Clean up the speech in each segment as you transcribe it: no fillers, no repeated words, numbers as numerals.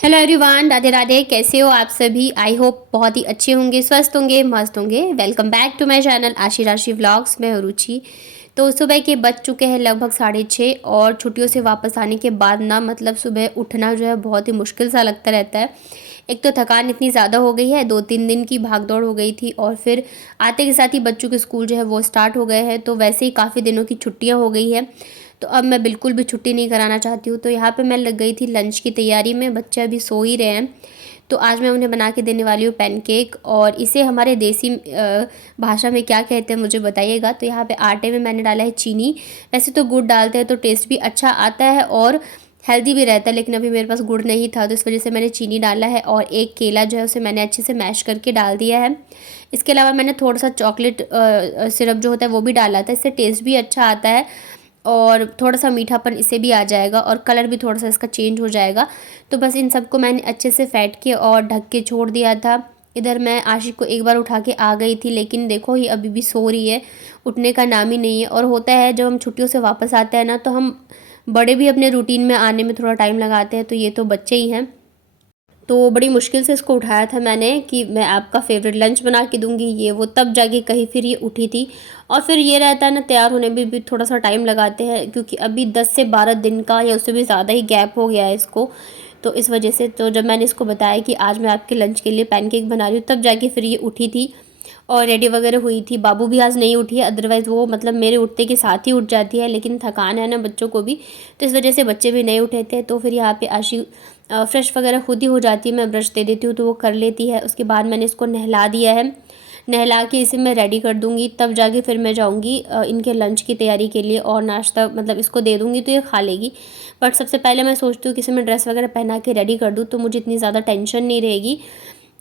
Hello everyone, Radhe Radhe. कैसे हो आप सभी? आई होप बहुत ही अच्छे होंगे, स्वस्थ होंगे, मस्त होंगे। Welcome back to my channel Aashi Rashi vlogs. मैं हूं रुचि। तो सुबह के बज चुके हैं लगभग 6:30 और छुट्टियों से वापस आने के बाद ना मतलब सुबह उठना जो है बहुत ही मुश्किल सा लगता रहता है। एक तो थकान इतनी ज़्यादा हो गई है, 2-3 दिन की भागदौड़ हो गई थी और फिर आते के साथ ही बच्चों के स्कूल जो है वो स्टार्ट हो गए हैं। तो वैसे ही काफ़ी दिनों की छुट्टियाँ हो गई है, तो अब मैं बिल्कुल भी छुट्टी नहीं कराना चाहती हूँ। तो यहाँ पे मैं लग गई थी लंच की तैयारी में। बच्चे अभी सो ही रहे हैं, तो आज मैं उन्हें बना के देने वाली हूँ पैनकेक। और इसे हमारे देसी भाषा में क्या कहते हैं मुझे बताइएगा। तो यहाँ पे आटे में मैंने डाला है चीनी। वैसे तो गुड़ डालते हैं तो टेस्ट भी अच्छा आता है और हेल्दी भी रहता है, लेकिन अभी मेरे पास गुड़ नहीं था तो इस वजह से मैंने चीनी डाला है। और एक केला जो है उसे मैंने अच्छे से मैश करके डाल दिया है। इसके अलावा मैंने थोड़ा सा चॉकलेट सिरप जो होता है वो भी डाला था, इससे टेस्ट भी अच्छा आता है और थोड़ा सा मीठापन इसे भी आ जाएगा और कलर भी थोड़ा सा इसका चेंज हो जाएगा। तो बस इन सबको मैंने अच्छे से फेंट के और ढक के छोड़ दिया था। इधर मैं आशिक को एक बार उठा के आ गई थी, लेकिन देखो ये अभी भी सो रही है, उठने का नाम ही नहीं है। और होता है जब हम छुट्टियों से वापस आते हैं ना, तो हम बड़े भी अपने रूटीन में आने में थोड़ा टाइम लगाते हैं, तो ये तो बच्चे ही हैं। तो बड़ी मुश्किल से इसको उठाया था मैंने कि मैं आपका फ़ेवरेट लंच बना के दूंगी, ये वो, तब जाके कहीं फिर ये उठी थी। और फिर ये रहता है ना, तैयार होने में भी थोड़ा सा टाइम लगाते हैं, क्योंकि अभी 10 से 12 दिन का या उससे भी ज़्यादा ही गैप हो गया है इसको। तो इस वजह से तो जब मैंने इसको बताया कि आज मैं आपके लंच के लिए पैनकेक बना रही हूँ, तब जाके फिर ये उठी थी और रेडी वगैरह हुई थी। बाबू भी आज नहीं उठी है, अदरवाइज़ वो मतलब मेरे उठते के साथ ही उठ जाती है, लेकिन थकान है ना बच्चों को भी, तो इस वजह से बच्चे भी नहीं उठे थे। तो फिर यहाँ पे आशी फ्रेश वगैरह खुद ही हो जाती है, मैं ब्रश दे देती हूँ तो वो कर लेती है। उसके बाद मैंने इसको नहला दिया है, नहला के इसे मैं रेडी कर दूँगी, तब जाके फिर मैं जाऊँगी इनके लंच की तैयारी के लिए और नाश्ता मतलब इसको दे दूँगी तो ये खा लेगी। बट सबसे पहले मैं सोचती हूँ कि इसे मैं ड्रेस वगैरह पहना के रेडी कर दूँ, तो मुझे इतनी ज़्यादा टेंशन नहीं रहेगी।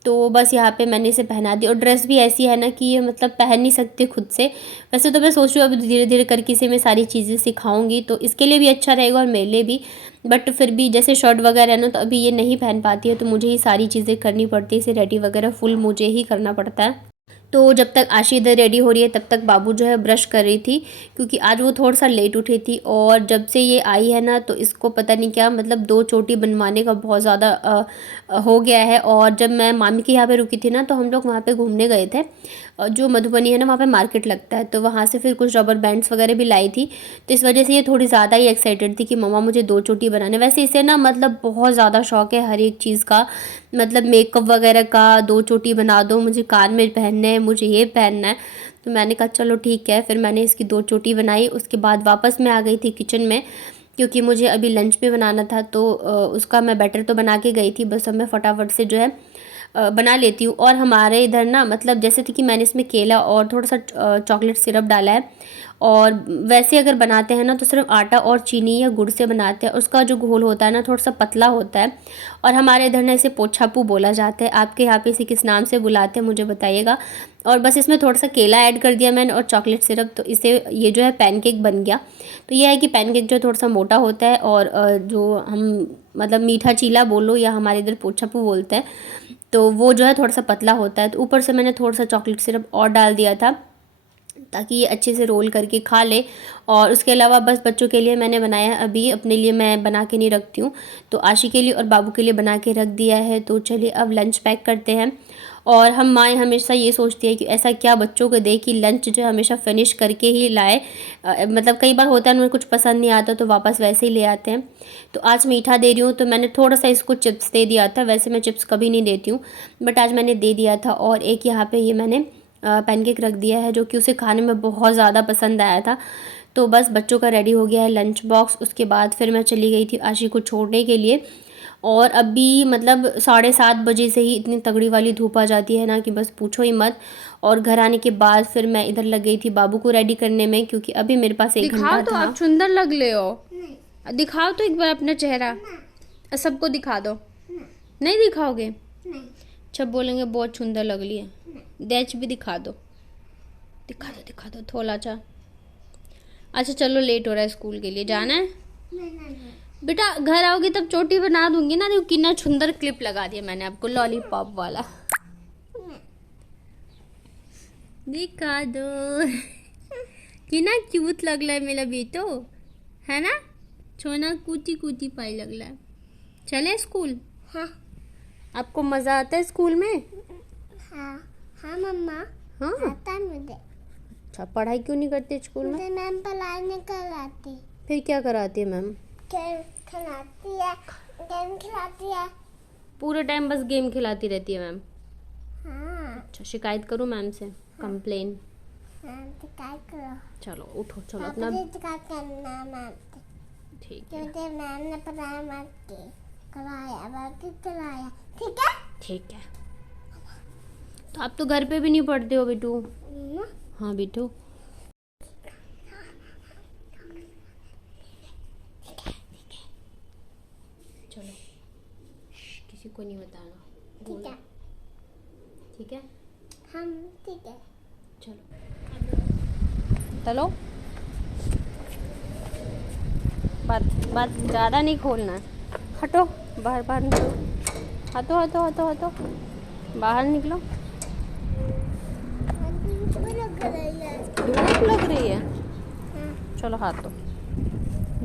तो बस यहाँ पे मैंने इसे पहना दी और ड्रेस भी ऐसी है ना कि ये मतलब पहन नहीं सकती खुद से। वैसे तो मैं सोच रही हूँ अभी धीरे धीरे करके इसे मैं सारी चीज़ें सिखाऊंगी, तो इसके लिए भी अच्छा रहेगा और मेरे लिए भी। बट फिर भी जैसे शर्ट वगैरह है ना, तो अभी ये नहीं पहन पाती है, तो मुझे ही सारी चीज़ें करनी पड़ती है, इसे रेडी वगैरह फुल मुझे ही करना पड़ता है। तो जब तक आशी इधर रेडी हो रही है तब तक बाबू जो है ब्रश कर रही थी, क्योंकि आज वो थोड़ा सा लेट उठी थी। और जब से ये आई है ना, तो इसको पता नहीं क्या मतलब 2 चोटी बनवाने का बहुत ज़्यादा हो गया है। और जब मैं मामी के यहाँ पे रुकी थी ना, तो हम लोग वहाँ पे घूमने गए थे। जो मधुबनी है ना, वहाँ पे मार्केट लगता है, तो वहाँ से फिर कुछ रबर बैंड्स वगैरह भी लाई थी। तो इस वजह से ये थोड़ी ज़्यादा ही एक्साइटेड थी कि मम्मा मुझे 2 चोटी बनाने। वैसे इसे ना मतलब बहुत ज़्यादा शौक है हर एक चीज़ का, मतलब मेकअप वगैरह का, 2 चोटी बना दो, मुझे कान में पहनने हैं, मुझे ये पहनना है। तो मैंने कहा चलो ठीक है, फिर मैंने इसकी 2 चोटी बनाई। उसके बाद वापस मैं आ गई थी किचन में, क्योंकि मुझे अभी लंच भी बनाना था। तो उसका मैं बैटर तो बना के गई थी, बस अब मैं फटाफट से जो है बना लेती हूँ। और हमारे इधर ना मतलब जैसे कि मैंने इसमें केला और थोड़ा सा चॉकलेट सिरप डाला है। और वैसे अगर बनाते हैं ना, तो सिर्फ आटा और चीनी या गुड़ से बनाते हैं। उसका जो घोल होता है ना, थोड़ा सा पतला होता है। और हमारे इधर ना इसे पोछापू बोला जाता है। आपके यहाँ पे इसे किस नाम से बुलाते हैं मुझे बताइएगा। और बस इसमें थोड़ा सा केला ऐड कर दिया मैंने और चॉकलेट सिरप, तो इसे ये जो है पैनकेक बन गया। तो यह है कि पैनकेक जो है थोड़ा सा मोटा होता है, और जो हम मतलब मीठा चीला बोलो या हमारे इधर पोछापू बोलते हैं, तो वो जो है थोड़ा सा पतला होता है। तो ऊपर से मैंने थोड़ा सा चॉकलेट सिरप और डाल दिया था, ताकि ये अच्छे से रोल करके खा ले। और उसके अलावा बस बच्चों के लिए मैंने बनाया, अभी अपने लिए मैं बना के नहीं रखती हूँ, तो आशी के लिए और बाबू के लिए बना के रख दिया है। तो चलिए अब लंच पैक करते हैं। और हम माएँ हमेशा ये सोचती है कि ऐसा क्या बच्चों को दे कि लंच जो है हमेशा फिनिश करके ही लाए। मतलब कई बार होता है उन्हें कुछ पसंद नहीं आता तो वापस वैसे ही ले आते हैं। तो आज मीठा दे रही हूँ, तो मैंने थोड़ा सा इसको चिप्स दे दिया था। वैसे मैं चिप्स कभी नहीं देती हूँ, बट आज मैंने दे दिया था। और एक यहाँ पे ये मैंने पैनकेक रख दिया है, जो कि उसे खाने में बहुत ज़्यादा पसंद आया था। तो बस बच्चों का रेडी हो गया है लंच बॉक्स। उसके बाद फिर मैं चली गई थी आशी को छोड़ने के लिए। और अभी मतलब 7:30 बजे से ही इतनी तगड़ी वाली धूप आ जाती है ना कि बस पूछो ही मत। और घर आने के बाद फिर मैं इधर लग गई थी बाबू को रेडी करने में, क्योंकि अभी मेरे पास 1 दिखाओ घंटा तो, था। आप सुंदर लग रहे हो। दिखाओ तो एक बार अपना चेहरा, सबको दिखा दो। नहीं दिखाओगे? अच्छा बोलेंगे बहुत सुंदर लग रही है। दैच भी दिखा दो, दिखा दो, दिखा दो थोड़ा सा। अच्छा चलो, लेट हो रहा है, स्कूल के लिए जाना है। बेटा घर आओगे तब चोटी बना दूंगी ना। देखो कितना सुंदर क्लिप लगा दिया मैंने आपको, लॉलीपॉप वाला। दिखा दो। कितना क्यूट लग रहा है मेरा बेटो, है ना? छोना कूटी कूटी पाई लग रहा है। चले स्कूल? हाँ आपको मज़ा आता है स्कूल में? हाँ हाँ मम्मा हाँ। आता है मुझे। अच्छा, पढ़ाई क्यों नहीं करते स्कूल में? मुझे मैम पढ़ाई नहीं कराती, फिर क्या कराती है मैम? खेल खिलाती है, गेम खिलाती है। पूरे टाइम बस गेम खिलाती रहती है मैम। हाँ अच्छा, शिकायत करूँ मैम से? कंप्लेन? हाँ शिकायत करो। चलो उठो, चलो आप अपना। मुझे शिकायत करना मैम से, ठीक है, क्योंकि मैम ने पढ़ाई मत की कराया बाकी कराया, ठीक है? ठीक है। तो आप तो घर पे भी नहीं पढ़ते हो बिट्टू? मम्मा, हाँ बिट्टू। चलो, किसी को नहीं बताना। ठीक है ठीक है, हम ठीक है। चलो चलो। बात ज़्यादा नहीं खोलना है। हटो, बाहर बाहर निकलो। हटो हटो हटो हटो, बाहर निकलो। लग रही है। धूप लग रही है? हाँ चलो हाथ दो,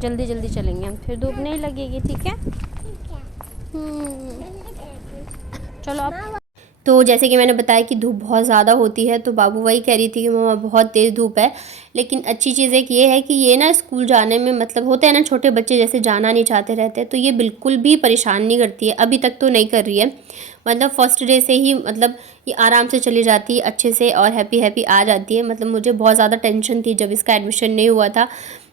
जल्दी जल्दी चलेंगे हम, फिर धूप नहीं लगेगी। ठीक है। ठीक है। चलो आप। तो जैसे कि मैंने बताया कि धूप बहुत ज़्यादा होती है, तो बाबू वही कह रही थी कि मम्मा बहुत तेज़ धूप है। लेकिन अच्छी चीज़ एक ये है कि ये ना स्कूल जाने में, मतलब होते हैं ना छोटे बच्चे जैसे जाना नहीं चाहते रहते हैं, तो ये बिल्कुल भी परेशान नहीं करती है। अभी तक तो नहीं कर रही है, मतलब फर्स्ट डे से ही मतलब ये आराम से चली जाती है अच्छे से और हैप्पी हैप्पी आ जाती है। मतलब मुझे बहुत ज़्यादा टेंशन थी जब इसका एडमिशन नहीं हुआ था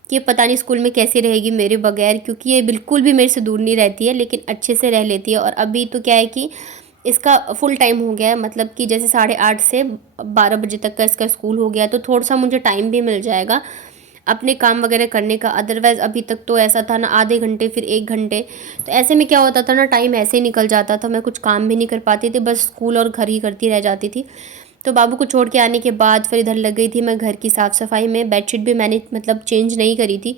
कि पता नहीं स्कूल में कैसे रहेगी मेरे बगैर, क्योंकि ये बिल्कुल भी मेरे से दूर नहीं रहती है, लेकिन अच्छे से रह लेती है। और अभी तो क्या है कि इसका फुल टाइम हो गया है, मतलब कि जैसे 8:30 से 12 बजे तक का इसका स्कूल हो गया है, तो थोड़ा सा मुझे टाइम भी मिल जाएगा अपने काम वगैरह करने का। अदरवाइज़ अभी तक तो ऐसा था ना, आधे घंटे फिर 1 घंटे, तो ऐसे में क्या होता था ना, टाइम ऐसे ही निकल जाता था, मैं कुछ काम भी नहीं कर पाती थी, बस स्कूल और घर ही करती रह जाती थी। तो बाबू को छोड़ के आने के बाद फिर इधर लग गई थी मैं घर की साफ़ सफाई में। बेडशीट भी मैंने मतलब चेंज नहीं करी थी,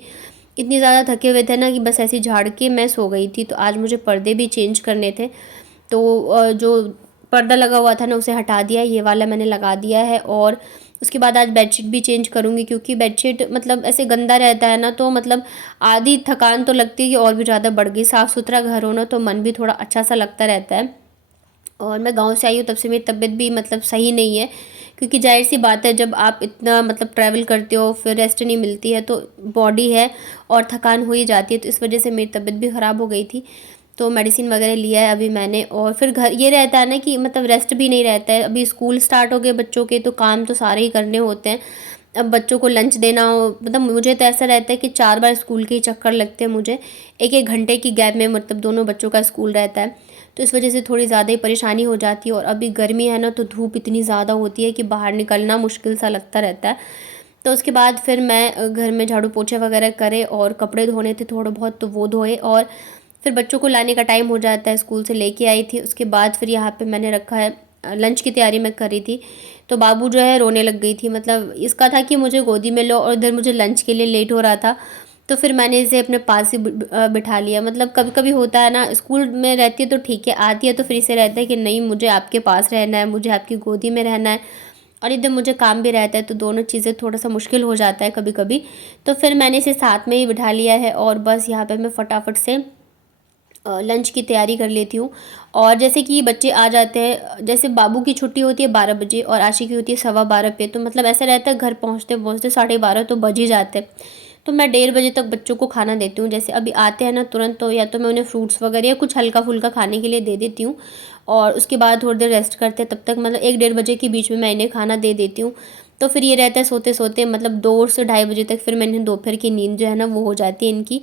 इतनी ज़्यादा थके हुए थे ना कि बस ऐसे झाड़ के मैं सो गई थी। तो आज मुझे पर्दे भी चेंज करने थे, तो जो पर्दा लगा हुआ था ना उसे हटा दिया, ये वाला मैंने लगा दिया है। और उसके बाद आज बेडशीट भी चेंज करूँगी, क्योंकि बेडशीट मतलब ऐसे गंदा रहता है ना, तो मतलब आधी थकान तो लगती है कि और भी ज़्यादा बढ़ गई। साफ़ सुथरा घर हो ना तो मन भी थोड़ा अच्छा सा लगता रहता है। और मैं गांव से आई हूँ तब से मेरी तबीयत भी मतलब सही नहीं है, क्योंकि जाहिर सी बात है जब आप इतना मतलब ट्रैवल करते हो फिर रेस्ट नहीं मिलती है तो बॉडी है और थकान हो ही जाती है। तो इस वजह से मेरी तबीयत भी ख़राब हो गई थी, तो मेडिसिन वगैरह लिया है अभी मैंने। और फिर घर ये रहता है ना कि मतलब रेस्ट भी नहीं रहता है, अभी स्कूल स्टार्ट हो गए बच्चों के, तो काम तो सारे ही करने होते हैं। अब बच्चों को लंच देना हो, मतलब मुझे तो ऐसा रहता है कि 4 बार स्कूल के ही चक्कर लगते हैं मुझे, 1-1 घंटे की गैप में, मतलब दोनों बच्चों का स्कूल रहता है। तो इस वजह से थोड़ी ज़्यादा ही परेशानी हो जाती है। और अभी गर्मी है ना, तो धूप इतनी ज़्यादा होती है कि बाहर निकलना मुश्किल सा लगता रहता है। तो उसके बाद फिर मैं घर में झाड़ू पोछे वगैरह करे और कपड़े धोने थे थोड़े बहुत, तो वो धोए। और फिर बच्चों को लाने का टाइम हो जाता है, स्कूल से लेके आई थी। उसके बाद फिर यहाँ पे मैंने रखा है लंच की तैयारी मैं कर रही थी, तो बाबू जो है रोने लग गई थी। मतलब इसका था कि मुझे गोदी में लो, और इधर मुझे लंच के लिए लेट हो रहा था, तो फिर मैंने इसे अपने पास ही बिठा लिया। मतलब कभी कभी होता है ना, स्कूल में रहती है तो ठीक है, आती है तो फिर इसे रहता है कि नहीं मुझे आपके पास रहना है, मुझे आपकी गोदी में रहना है, और इधर मुझे काम भी रहता है, तो दोनों चीज़ें थोड़ा सा मुश्किल हो जाता है कभी कभी। तो फिर मैंने इसे साथ में ही बिठा लिया है, और बस यहाँ पर मैं फटाफट से लंच की तैयारी कर लेती हूँ। और जैसे कि बच्चे आ जाते हैं, जैसे बाबू की छुट्टी होती है 12 बजे और आशी की होती है 12:15 पे, तो मतलब ऐसा रहता है घर पहुँचते पहुँचते 12:30 तो बज ही जाते हैं। तो मैं 1:30 बजे तक बच्चों को खाना देती हूँ। जैसे अभी आते हैं ना तुरंत, तो या तो मैं उन्हें फ्रूट्स वगैरह या कुछ हल्का फुल्का खाने के लिए दे देती हूँ, और उसके बाद थोड़ी देर रेस्ट करते हैं, तब तक मतलब 1-1:30 बजे के बीच में मैं इन्हें खाना दे देती हूँ। तो फिर ये रहता है सोते सोते मतलब 2 से 2:30 बजे तक, फिर मैंने दोपहर की नींद जो है ना वो हो जाती है इनकी।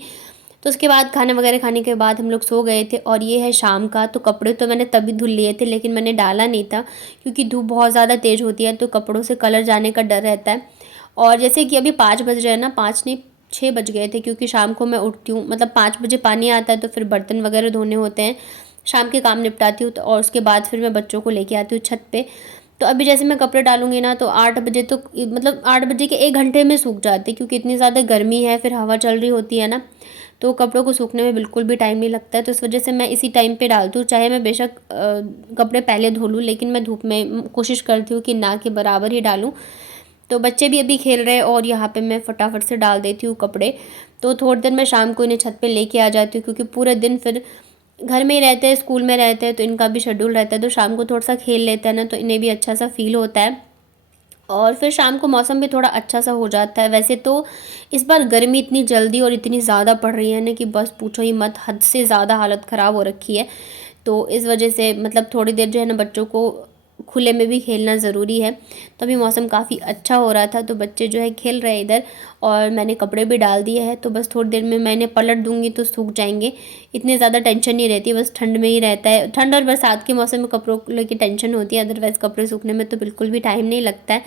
तो उसके बाद खाना वगैरह खाने के बाद हम लोग सो गए थे। और ये है शाम का, तो कपड़े तो मैंने तभी धुल लिए थे, लेकिन मैंने डाला नहीं था क्योंकि धूप बहुत ज़्यादा तेज़ होती है, तो कपड़ों से कलर जाने का डर रहता है। और जैसे कि अभी 5 बज रहे हैं ना, 5 नहीं 6 बज गए थे, क्योंकि शाम को मैं उठती हूँ, मतलब 5 बजे पानी आता है, तो फिर बर्तन वगैरह धोने होते हैं, शाम के काम निपटाती हूँ। तो और उसके बाद फिर मैं बच्चों को लेके आती हूँ छत पे। तो अभी जैसे मैं कपड़े डालूंगी ना, तो 8 बजे तो मतलब 8 बजे के 1 घंटे में सूख जाते, क्योंकि इतनी ज़्यादा गर्मी है, फिर हवा चल रही होती है ना, तो कपड़ों को सूखने में बिल्कुल भी टाइम नहीं लगता है। तो इस वजह से मैं इसी टाइम पे डालती हूँ, चाहे मैं बेशक कपड़े पहले धो लूँ, लेकिन मैं धूप में कोशिश करती हूँ कि ना के बराबर ही डालूँ। तो बच्चे भी अभी खेल रहे हैं और यहाँ पे मैं फटाफट से डाल देती हूँ कपड़े। तो थोड़ी देर मैं शाम को इन्हें छत पे लेके आ जाती हूँ, क्योंकि पूरे दिन फिर घर में ही रहते हैं, स्कूल में रहते हैं, तो इनका भी शेड्यूल रहता है, तो शाम को थोड़ा सा खेल लेते हैं ना, तो इन्हें भी अच्छा सा फील होता है। और फिर शाम को मौसम भी थोड़ा अच्छा सा हो जाता है। वैसे तो इस बार गर्मी इतनी जल्दी और इतनी ज़्यादा पड़ रही है ना कि बस पूछो ही मत, हद से ज़्यादा हालत ख़राब हो रखी है। तो इस वजह से मतलब थोड़ी देर जो है ना बच्चों को खुले में भी खेलना ज़रूरी है। तो अभी मौसम काफ़ी अच्छा हो रहा था, तो बच्चे जो है खेल रहे हैं इधर, और मैंने कपड़े भी डाल दिए हैं, तो बस थोड़ी देर में मैंने पलट दूँगी तो सूख जाएंगे। इतनी ज़्यादा टेंशन नहीं रहती, बस ठंड में ही रहता है, ठंड और बरसात के मौसम में कपड़ों को लेकर टेंशन होती है, अदरवाइज़ कपड़े सूखने में तो बिल्कुल भी टाइम नहीं लगता है।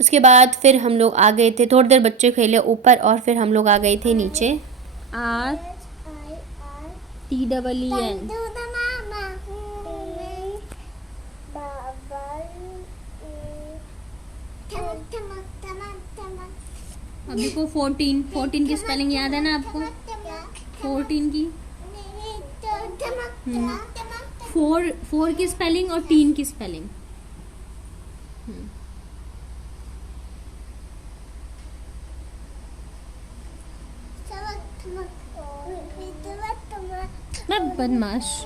उसके बाद फिर हम लोग आ गए थे, थोड़ी देर बच्चे खेले ऊपर और फिर हम लोग आ गए थे नीचे। RTEEN। Do the mama. अभी को 14 की स्पेलिंग याद है ना आपको? 14 की 4 की स्पेलिंग और 3 की स्पेलिंग। मैं बदमाश।